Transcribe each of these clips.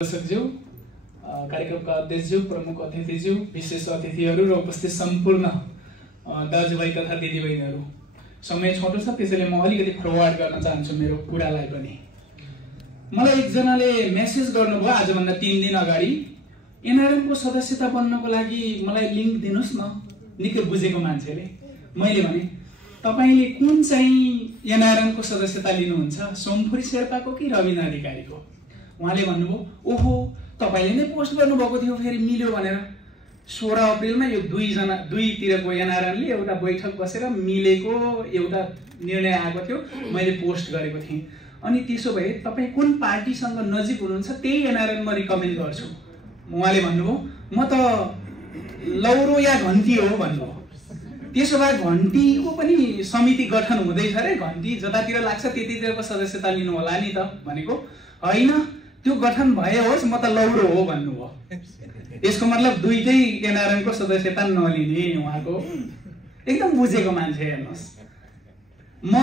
दर्शकज्यू, कार्यक्रमका अध्यक्षज्यू, प्रमुख अतिथिज्यू, विशेष अतिथिहरू र उपस्थित सम्पूर्ण दाजुभाइ तथा दिदीबहिनीहरू, समय छोटो छ त्यसैले म अलिकति फरवार्ड गर्न चाहन्छु मेरो कुरालाई पनि। मलाई एकजनाले मेसेज गर्नुभयो आजभन्दा 3 दिन अगाडि, एनआरएम को सदस्यता बन्नको लागि मलाई लिंक दिनुस् न। निकै बुझेको मान्छेले। मैले भने तपाईले कुन चाहिँ एनआरएम को सदस्यता लिनुहुन्छ, सोमफुरी शेर्पाको कि रविना अधिकारीको? उहाँले भन्नुभयो ओहो तपाईले नै पोस्ट गर्नुभएको थियो फेरि मिल्यो भनेर। 16 अप्रिलमा यो दुईतिरको एनआरएनले एउटा बैठक बसेर मिलेको एउटा निर्णय आएको थियो, मैले पोस्ट गरेको थिएँ। अनि त्यसो भए तपाई कुन पार्टीसँग नजिक हुनुहुन्छ त्यही एनआरएन म रिकमेन्ड गर्छु। उहाँले भन्नुभयो म त लौरो या घन्टी हो भन्नुभयो। त्यसो भए घन्टीको पनि समिति गठन हुँदैछ रे, घन्टी जतातिर लाग्छ त्यतितिरको सदस्यता लिनु होला नि त भनेको। हैन त्यो गठन भए होस्, म त लौरो हो भन्नुभयो। यसको मतलब दुईटै एनआरएन को सदस्यता नलिने उहाँको एकदम बुझेको मान्छे हेर्नुहोस्। म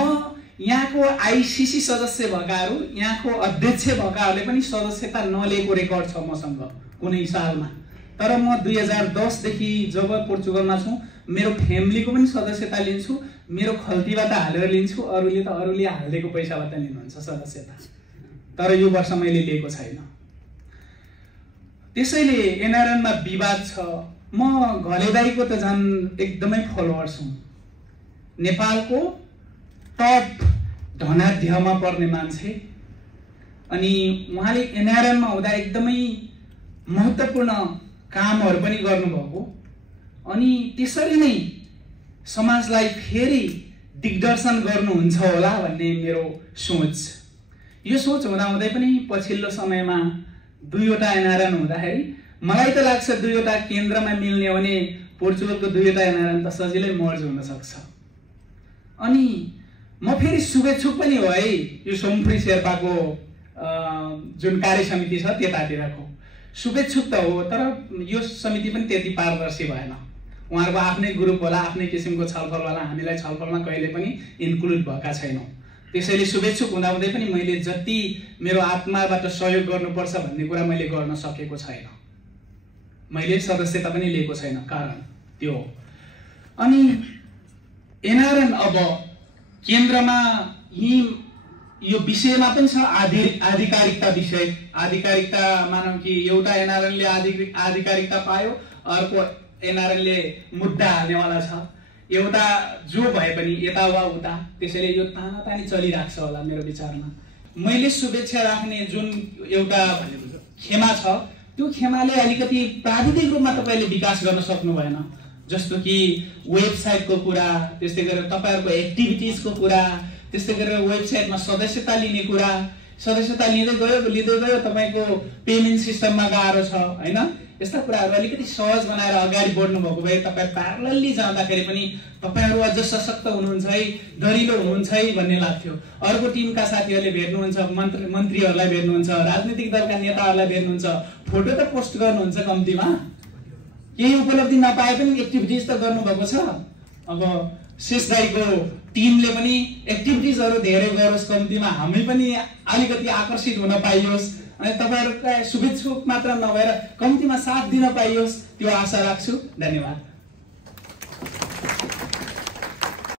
यहाँको आईसीसी सदस्य भएकाहरू, यहाँको अध्यक्ष भएकाहरूले पनि सदस्यता नलिएको रेकर्ड छ मसँग कुनै सालमा। तर म 2010 देखि जब पोर्चुगलमा छु मेरो फ्यामिलीको पनि सदस्यता लिन्छु, मेरो खल्तीबाट हालेर लिन्छु, अरूले हाल्दिएको पैसाबाट लिनुहुन्छ सदस्यता। तर यो वर्ष मैले लिएको छैन। त्यसैले एनआरएनमा विवाद छ। म घलेदाईको त झन् एकदमै फलोअर्स हुँ। नेपालको टप धनाढ्यमा पर्ने मान्छे, अनि उहाँले एनआरएनमा हुँदा एकदमै महत्त्वपूर्ण कामहरू पनि गर्नुभएको, अनि त्यसरी नै समाजलाई फेरि दिग्दर्शन गर्नुहुन्छ होला भन्ने मेरो सोच। यो सोच हुँदाहुँदै पनि पछिल्लो समयमा दुईवटा एनआरएन हुँदाखेरि मलाई त लाग्छ दुईवटा केन्द्रमा मिल्ने हो भने पोर्चुगलको दुईवटा एनआरएन त सजिलै मर्ज हुन सक्छ। अनि म फेरि शुभेच्छुक पनि हो है यो सोमफुरी शेर्पाको जुन कार्य समिति छ त्यतातिरको शुभेच्छुक त हो, तर यो समिति पनि त्यति पारदर्शी भएन। उहाँहरूको आफ्नै ग्रुप होला, आफ्नै किसिमको छलफल होला, हामीलाई छलफलमा कहिले पनि इन्क्लुड भएका छैनौँ। त्यसैले शुभेच्छुक हुँदाहुँदै पनि मैले जति मेरो आत्माबाट सहयोग गर्नुपर्छ भन्ने कुरा मैले गर्न सकेको छैन। मैले सदस्यता पनि लिएको छैन, कारण त्यो हो। अनि एनआरएन अब केन्द्रमा यो विषयमा पनि छ आधिकारिकता विषय। आधिकारिकता मानौँ कि एउटा एनआरएनले आधिकारिकता पायो, अर्को एनआरएनले मुद्दा हाल्नेवाला छ। एउटा जो भए पनि यता वा उता, त्यसैले यो तानातानी चलिरहेको छ होला मेरो विचारमा। मैले शुभेच्छा राख्ने जुन एउटा खेमा छ, त्यो खेमाले अलिकति प्राविधिक रूपमा तपाईले विकास गर्न सक्नु भएन। जस्तो कि वेबसाइटको कुरा, त्यस्तै गरेर तपाईहरुको एक्टिभिटिजको कुरा, त्यस्तै गरेर वेबसाइटमा सदस्यता लिने कुरा, सदस्यता लिँदै गयो तपाईको पेमेन्ट सिस्टममा गाह्रो छ हैन। यस्ता कुराहरू अलिकति सहज बनाएर अगाडि बढ्नु भएको भए तपाईं प्यारलली जाँदाखेरि पनि तपाईहरु अझ सशक्त हुनुहुन्छ है, दरिलो हुनुहुन्छ है भन्ने लाग्थ्यो। अर्को टिमका साथीहरूले भेट्नुहुन्छ, मन्त्रीहरूलाई भेट्नुहुन्छ, राजनीतिक दलका नेताहरूलाई भेट्नुहुन्छ, फोटो त पोस्ट गर्नुहुन्छ कम्तीमा, केही उपलब्धि नपाए पनि एक्टिभिटिज त गर्नुभएको छ। अब शेष दाइको टिमले पनि एक्टिभिटिजहरू धेरै गरोस्, कम्तीमा हामी पनि अलिकति आकर्षित हुन पाइयोस्, अनि तपाईहरुलाई शुभेच्छुक मात्र नभएर कम्तीमा साथ दिन पाइयोस्, त्यो आशा राख्छु। धन्यवाद।